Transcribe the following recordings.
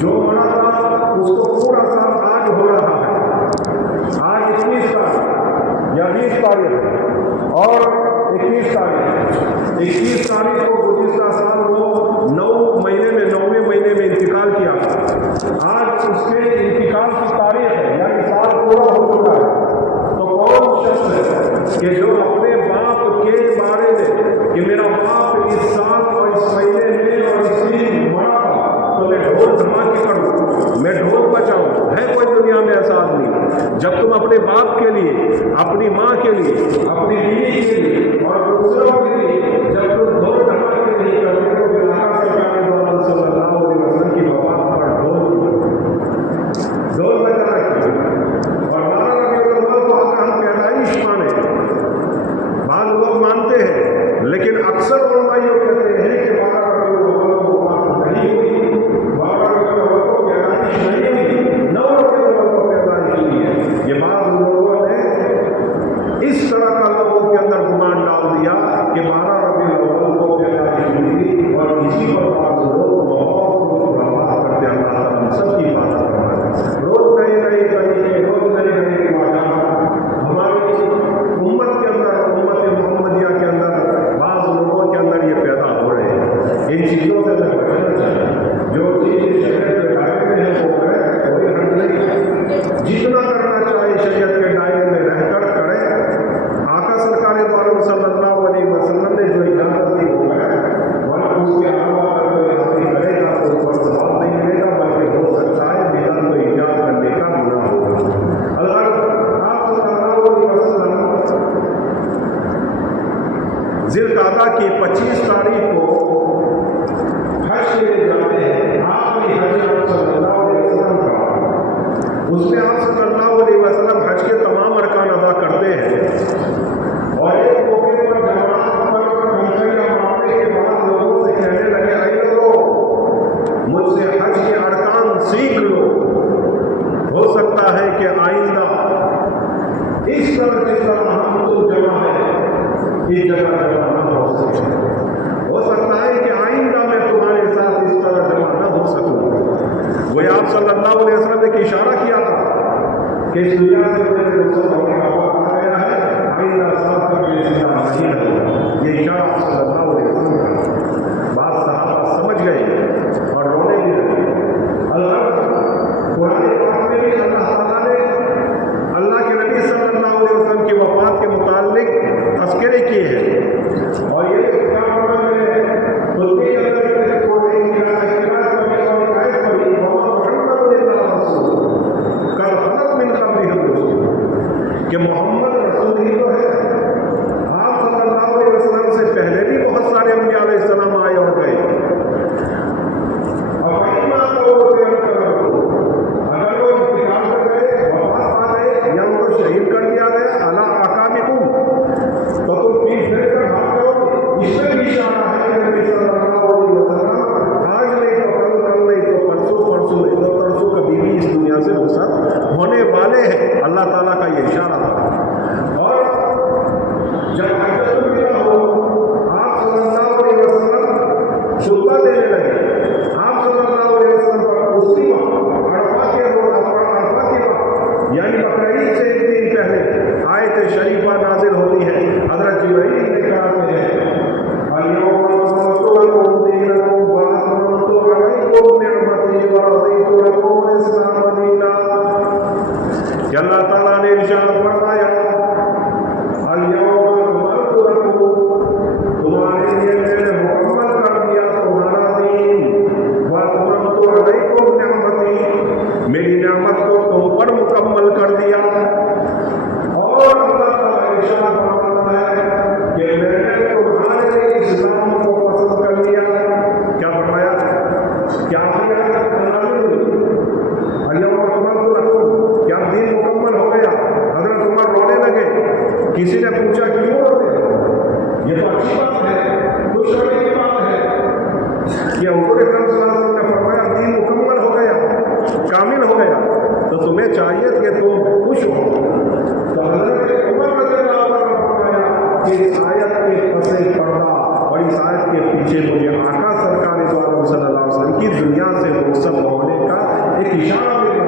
جو اس کو پورا سال آج ہو رہا ہے، آج 21 تاریخ یا 20 تاریخ اور 21 تاریخ کو گزشتہ سال وہ 9 مہینے میں 9ویں مہینے میں انتقال کیا، آج اس کے انتقال کی تاریخ ہے، یعنی سال پورا ہو چکا ہے۔ تو کون شخص ہے کہ جو اپنے باپ کے بارے میں کہ میرا باپ اس سال اور اس مہینے میں اور اس دن مرا تھا تو میں ڈھول دھماکے کروں، میں ڈھول بجاؤں؟ ہے کوئی دنیا میں ایسا آدمی؟ جب تم اپنے باپ کے لیے، اپنی ماں کے لیے، اپنی بیوی کے لیے اور دوسروں کے لیے جب تم ڈھول دھماکے نہیں کرتے تو پھر آقا سرکار دو عالم صلی اللہ علیہ وسلم کی وفات پر ڈھول بجانا کیوں؟ اور 12 ربیع الاول کو ہم پیدائش مانے، بعض لوگ مانتے ہیں، لیکن اکثر علماء یہ کہتے ہیں کہ 12 ربیع الاول کو وفات نہیں ہوئی، 12 ربیع الاول کو پیدائش نہیں ہوئی، 9 ربیع الاول کو پیدائش ہوئی ہے۔ یہ بعض لوگوں نے اس طرح کا لوگوں کے اندر گمان ڈال دیا کہ 12 ربیع الاول کو پیدائش ہوئی اور اسی پر بعض لوگ بہت برباد کرتے ہیں۔ اللہ تعالیٰ ہم سب کی بات فرمائے۔ روز نئے نئے طریقے، روز نئے نئے رواجات ہماری امت کے اندر، امت محمدیہ کے اندر بعض لوگوں کے اندر یہ پیدا ہو رہے ہیں۔ ان چیزوں سے ہمیں بچنا چاہیے۔ جو چیز شریعت کے دائرے میں ہے وہ کرے، کوئی حد نہیں، جتنا کرنا چاہے شریعت کے دائرے میں رہ کر کرے۔ آقا سرکار دو عالم صلی اللہ علیہ وسلم نے جو اجازت دی وہ کرے، ورنہ اس کے علاوہ اگر کوئی حاصل کرے گا تو اس پر ثواب نہیں ملے گا، بلکہ ہو سکتا ہے بدعت کو ایجاد کرنے کا گناہ ہوگا۔ اللہ آپ صلی اللہ علیہ وسلم ذی القعدہ کی 25 تاریخ کو حج کے لیے جاتے ہیں۔ آخری حج آپ صلی اللہ علیہ وسلم کا، اس میں آپ صلی اللہ علیہ وسلم حج کے تمام ارکان ادا کرتے ہیں، اور ایک موقع پر جماعت پر کنکریاں مارنے کے بعد لوگوں سے کہنے لگے، اے لوگوں مجھ سے حج کے ارکان سیکھ لو، ہو سکتا ہے کہ آئندہ اس طرح جس طرح ہم لوگ جمع ہیں اس جگہ جمع نہ ہو سکے، ہو سکتا ہے کہ آئندہ میں تمہارے ساتھ اس طرح جمع نہ ہو سکوں۔ وہ آپ صلی اللہ علیہ وسلم نے ایک اشارہ کیا تھا کہ اس دنیا سے میرے رخصت ہونے کا وقت آ گیا ہے، آئندہ ساتھ کا میرے زندہ نہیں رہے۔ یہ اشارہ آپ صلی اللہ علیہ وسلم کا، بعض صحابہ سمجھ گئے اور رونے بھی لگے۔ قرآن پاک میں بھی اللہ تعالیٰ نے اللہ کے نبی صلی اللہ علیہ وسلم کی وفات کے متعلق تذکرے کیے ہیں، اور یہ کیا مطلب ہے؟ خود کے اندر کوئی کہ محمد رسول ہی تو ہے۔ آپ صلی اللہ علیہ وسلم سے پہلے بھی بہت سارے انبیاء علیہ السلام آئے اور گئے، اگر وہ انتقال کر گئے، وفات آ گئے یا ان کو شہید کر دیا گیا، اللہ اعقابکم، تو تم پیچھے پھر کر بھاگ جاؤ۔ اس میں بھی اشارہ ہے کہ نبی صلی اللہ علیہ وسلم آج نہیں تو کل، کل نہیں تو پرسوں، پرسوں نہیں تو پرسوں کبھی بھی اس دنیا سے رخصت ہونے والے ہیں۔ اللہ تعالیٰ کا یہ اشارہ تھا۔ اور جب حجۃ الوداع ہو، آپ صلی اللہ علیہ وسلم خطبہ دینے لگے، آپ صلی اللہ علیہ وسلم پر اسی وقت عرفہ کے وقت یعنی بقرعید سے ایک دن پہلے آیت شریفہ نازل ہوتی ہے۔ حضرت جبرائیل کہتے ہیں اليوم اکملت لکم دینکم واتممت علیکم نعمتی ورضیت لکم الاسلام دینا، کہ اللہ تعالیٰ نے ارشاد فرمایا اليوم اکملت لکم، تمہارے لیے میں نے مکمل کر دیا تمہارا دین، واتممت علیکم نعمتی، میری نعمت کو تم پر مکمل کر دیا۔ اور اللہ تعالیٰ ارشاد فرماتا ہے کہ میں نے تمہارے لیے اسلام کو پسند کر لیا۔ کیا فرمایا؟ کیا اليوم اکملت لکم، کیا دین مکمل ہو گیا؟ حضرت عمر رونے لگے۔ کسی نے پوچھا کیوں روتے ہو؟ یہ تو اچھی بات ہے، خوش ہونے کی بات ہے۔ یہ حضور اکرم صلی اللہ علیہ وسلم نے فرمایا دین مکمل ہو گیا، کامل ہو گیا، تو تمہیں چاہیے کہ تم خوش ہو۔ تو حضرت عمر رضی اللہ عنہ نے فرمایا کہ اس آیت کے پس پردہ اور اس آیت کے پیچھے مجھے آقا سرکار دو عالم صلی اللہ علیہ وسلم کی دنیا سے رخصت ہونے کا ایک اشارہ مل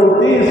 29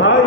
2.5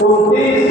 29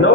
9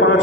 5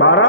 12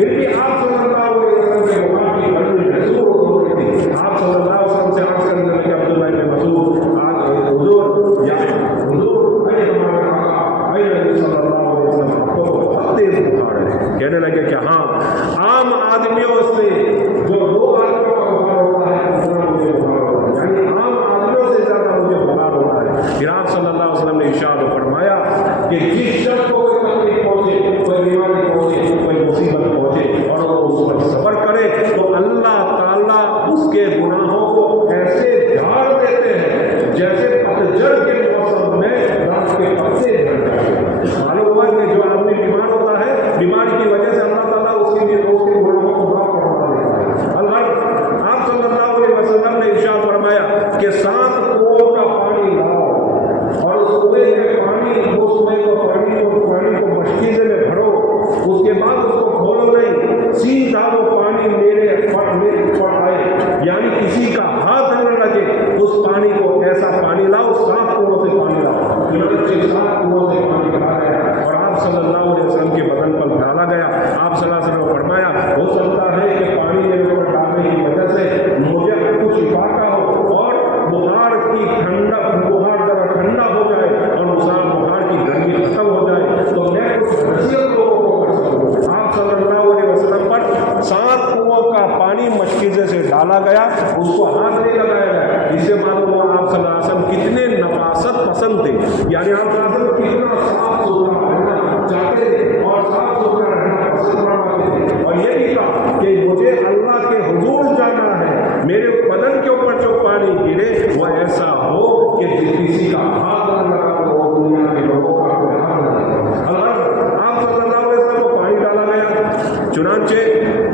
پھر بھی آپ صلی اللہ علیہ وسلم کے بخار کی گرمی محسوس ہو رہی تھی. آپ صلی اللہ علیہ وسلم سے عرض کرنے لگے عبداللہ بن مسعود حضور یا حضور اے ہمارے آقا اے نبی صلی اللہ علیہ وسلم آپ کو بہت تیز بخار ہے. کہنے لگے کہ ہاں عام آدمیوں سے جو 2 آدمیوں کا بخار ہوتا ہے اتنا مجھے بخار ہوتا ہے, یعنی عام آدمیوں سے زیادہ مجھے بخار ہوتا ہے. پھر آپ صلی اللہ علیہ وسلم نے ارشاد فرمایا کہ جس شخص کو کوئی تکلیف پہنچے, کوئی بیماری پہنچے, کوئی مصیبت پہنچے اور وہ اس پر صبر کرے تو اللہ تعالیٰ اس کے گناہوں کو ایسے جھاڑ دیتے ہیں جیسے پتجھڑ کے موسم میں رات کے پتے جھڑ جاتے ہیں. معلوم ہوا کہ جو آدمی بیمار ہوتا ہے بیماری کی وجہ سے اللہ تعالیٰ اس کے گناہوں کو معاف کروا دیتا ہے. اللہ آپ صلی اللہ علیہ وسلم نے ارشاد فرمایا کہ 7 کنوؤں کا پانی لاؤ اور اس کنویں کے پانی کو مشکیزے میں بھرو, اس کے بعد اس کو کھولو نہیں, سیدھا وہ پانی میرے پر آئے, یعنی کسی کا ہاتھ نہ لگے. اس پانی کو ایسا پانی لاؤ, 7 کنووں سے پانی لاؤ. 7 کنووں سے پانی بھرا گیا اور آپ صلی اللہ علیہ وسلم کے بدن پر ڈالا گیا. آپ صلی اللہ علیہ وسلم نے فرمایا ہو سکتا ہے کہ پانی میرے اوپر ڈالنے کی وجہ سے مجھے کچھ شفا ہو اور بخار ذرا ٹھنڈا ہو جائے اور بخار کی گرمی ختم ہو جائے تو میں کچھ نصیحت لوگوں کو کر سکوں. آپ صلی اللہ علیہ وسلم پر 7 کنووں کا پانی مشکیزے سے ڈالا گیا, اس کو ہاتھ نہیں لگایا گیا. اس سے معلوم ہوا آپ صلی اللہ علیہ وسلم کتنے نفاست پسند تھے, یعنی آپ صلی اللہ علیہ وسلم کتنا صاف ستھرا رہنا چاہتے تھے اور صاف ستھرا رہنا پسند فرماتے تھے. اور یہ بھی کہا کہ مجھے اللہ کے حضور جانا ہے, میرے بدن کے اوپر جو پانی گرے وہ ایسا ہو کہ کسی کا ہاتھ نہ لگا تو دنیا کے لوگوں کا کوئی ہاتھ نہ لگا. آپ صلی اللہ علیہ وسلم کو پانی ڈالا گیا, چنانچہ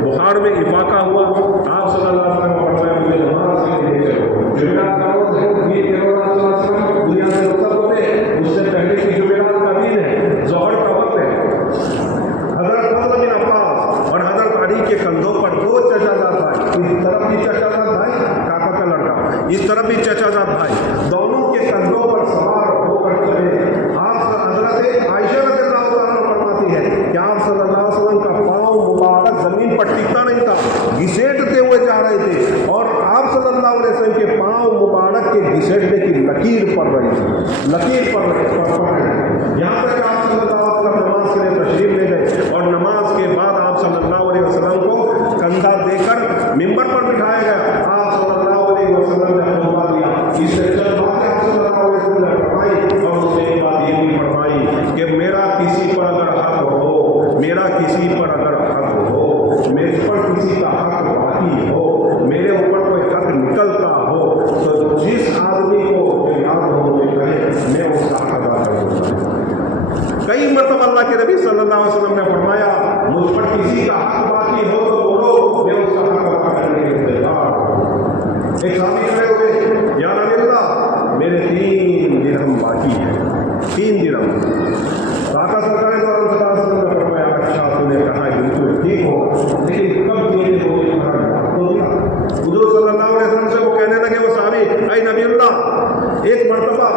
بخار میں افاقہ ہوا. آپ صلی اللہ علیہ وسلم کو فرمایا مجھے نماز کے لیے چلو. جمعرات کا روز ہے, آپ صلی اللہ علیہ وسلم دنیا سے رخصت ہوتے ہیں, اس سے پہلے کی جمعرات کا دن ہے, ظہر کا وقت ہے. حضرت فضل بن عباس اور حضرت علی کے کندھوں پر 2 چچازاد بھائی, اس طرف بھی چچازاد بھائی کاکا کا لڑکا, اس طرف بھی چچازاد بھائی, دونوں کے کندھوں پر سوار ہو کر چلے. آپ حضرت عائشہ رضی اللہ عنہا فرماتی ہے کہ آپ صلی اللہ علیہ وسلم کا پاؤں مبارک زمین پر ٹکتا نہیں تھا, گھسیٹتے ہوئے جا رہے تھے اور آپ صلی اللہ علیہ وسلم کے پاؤں مبارک کے گھسیٹنے کی لکیر پڑ رہی تھی, لکیر پڑ رہی تھی. یہاں تک آپ صلی اللہ علیہ وسلم نماز کے لیے تشریف لے گئے اور نماز کے بعد آپ صلی اللہ علیہ وسلم کو کندھا دے کر ممبر پر بٹھایا گیا. آپ صلی اللہ علیہ وسلم نے خطبہ دیا. اس سے چند باتیں آپ صلی اللہ علیہ وسلم نے فرمائی اور اس نے ایک بات یہ بھی فرمائی کہ میرا کسی پر اگر حق ہو, میرا کسی پر اگر حق ہو, میرے پر کسی کا حق باقی ہو, میرے اوپر کوئی حق نکلتا ہو تو جس آدمی کو یاد ہو مجھے کہے میں اس کا حق ادا کروں گا. کئی مرتبہ اللہ کے نبی صلی اللہ علیہ وسلم نے فرمایا مجھ پر کسی کا حق باقی ہو تو بولو میں اس کا حق ادا کرنے کے لیے تیار ہوں. ایک صحابی کھڑے ہوئے, یا رسول اللہ میرے 3 درہم باقی ہیں, 3 درہم. آقا سرکار صلی اللہ علیہ وسلم نے فرمایا اچھا تم نے کہا بالکل ٹھیک ہو, لیکن کب دینے ہو یہ تمہارا تو دیا. حضور صلی اللہ علیہ وسلم سے وہ کہنے لگے وہ صحابی, اے نبی اللہ ایک مرتبہ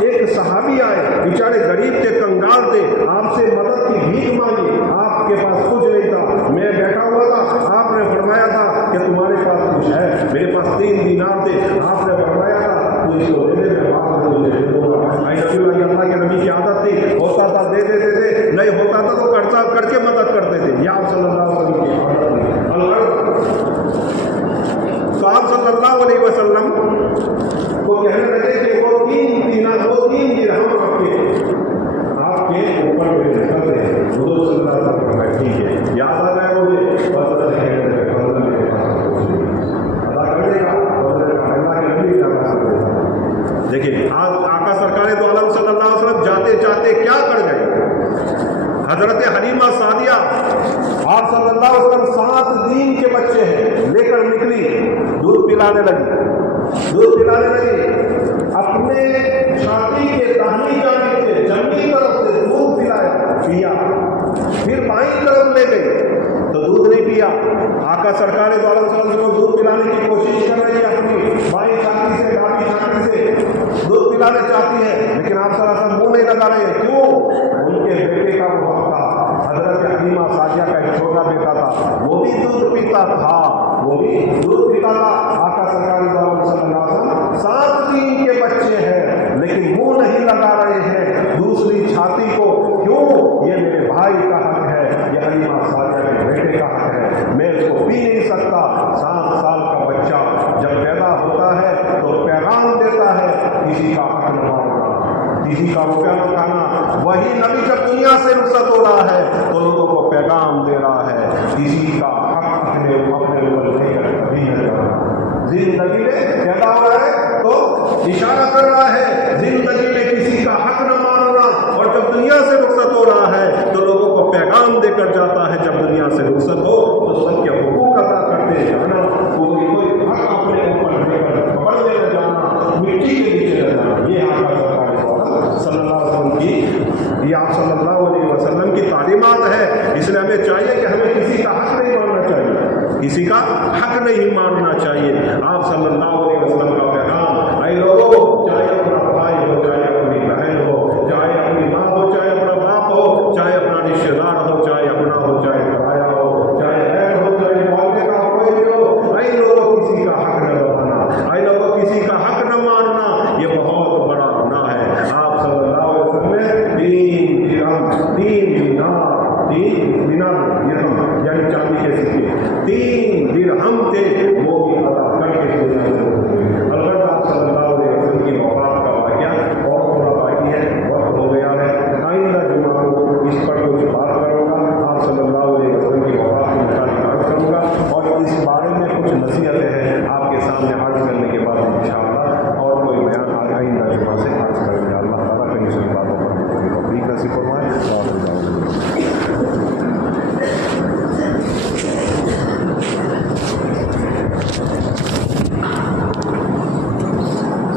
ایک صحابی آئے, بیچارے غریب تھے, کنگال تھے, آپ سے مدد کی بھیک مانگی, آپ کے پاس کچھ نہیں تھا, میں بیٹھا ہوا تھا, آپ نے فرمایا تھا کہ تمہارے پاس کچھ ہے, میرے پاس 3 دینار تھے, آپ نے فرمایا تھا تو اس کو دے دے, میں آپ کو دے دوں گا. اللہ کے نبی کی عادت تھی, ہوتا تھا دے دیتے تھے, نہیں ہوتا تھا تو قرضہ کر کے مدد کرتے تھے. یہ آپ صلی اللہ علیہ وسلم کی عادت تھی. تو آپ صلی اللہ علیہ وسلم کو کہنے لگے کہ وہ 3 دینار 3 درہم آپ کے اوپر میں رکھتے ہیں. حضور صلی اللہ علیہ وسلم کا ٹھیک ہے, یاد آ جائے مجھے بدل ہے میرے پاس ادا کر دے گا, بدل کا اللہ کے نبی ادا کر دے گا. دیکھیں آقا سرکار دو عالم صلی اللہ علیہ وسلم جاتے جاتے کیا کر گئے. حضرت حلیمہ سعدیہ آپ صلی اللہ علیہ وسلم 7 دن کے بچے ہیں لے کر نکلی, دودھ پلانے لگی, اپنے چھاتی کے داہنی جانب سے جنگی طرف سے دودھ پیا, پھر بائیں طرف لے گئی تو دودھ نہیں پیا. آقا سرکار دو عالم صلی اللہ علیہ وسلم دودھ پلانے کی کوشش کر رہی ہے, اپنی بائیں چھاتی سے داہنی چھاتی سے دودھ پلانے چاہتی ہے, لیکن آپ صلی اللہ علیہ وسلم منہ نہیں لگا رہے ہیں. کیوں؟ ان کے بیٹے کا وہ وقت تھا. حضرت حلیمہ سعدیہ کا ایک چھوٹا بیٹا تھا, وہ بھی دودھ پیتا تھا، وہ بھی دودھ پیتا تھا۔ آقا سرکار صلی اللہ علیہ وسلم 7 دن کے بچے ہیں لیکن منہ نہیں لگا رہے ہیں دوسری چھاتی کو، کیوں؟ یہ میرے بھائی کا حق ہے، یہ حلیمہ سعدیہ کے بیٹے کا حق ہے، میں اس کو پی نہیں سکتا۔ 7 سال کا بچہ جب پیدا ہوتا ہے تو پیغام دیتا ہے کسی کا حق نہ ماننا، کسی کا روپیہ نہ کھانا۔ وہی نبی جب دنیا سے رخصت ہو رہا ہے تو لوگوں کو پیغام دے رہا ہے کسی کا حق اپنے اوپر لے کر کبھی نہ جانا۔ زندگی میں پیدا ہو رہا ہے تو اشارہ کر رہا ہے زندگی میں کسی کا حق نہ ماننا، اور جب دنیا سے رخصت ہو رہا ہے تو لوگوں کو پیغام دے کر جاتا ہے جب دنیا سے رخصت ہو تو سب کے حقوق ادا کرتے جانا، کوئی حق اپنے اوپر لے کر پکڑ لے جانا، مٹی کے نیچے رہ جانا۔ یہ آپ صلی اللہ علیہ وسلم کی، یہ آپ صلی اللہ علیہ وسلم کی تعلیمات ہے۔ اس لیے ہمیں چاہیے کہ ہمیں کسی کا حق نہیں ماننا چاہیے، کسی کا حق نہیں ماننا چاہیے۔ آپ صلی اللہ علیہ وسلم کا پیغام، اے لوگوں، چاہے اپنا بھائی ہو، چاہے اپنی بہن ہو، چاہے اپنی ماں ہو، چاہے اپنا باپ ہو، چاہے اپنا رشتے دار ہو، چاہے اپنا ہو، چاہے پرایا ہو، چاہے غیر ہو، چاہے معاوضے کا کوئی بھی ہو، اے لوگوں کسی کا حق نہ دبانا، اے لوگوں کسی کا حق نہ ماننا، یہ بہت بڑا گناہ ہے۔ آپ صلی اللہ علیہ وسلم نے 3 درہم یعنی چاندی کے سکے 3 درہم تھے، وہ بھی ادا کر کے دنیا سے گزرے۔ البتہ آپ صلی اللہ علیہ وسلم کی وفات کا واقعہ اور تھوڑا باقی ہے، وقت ہو گیا ہے، آئندہ جمعہ کو اس پر کچھ بات کروں گا۔ آپ صلی اللہ علیہ وسلم کی وفات کے متعلق عرض کروں گا اور اس بارے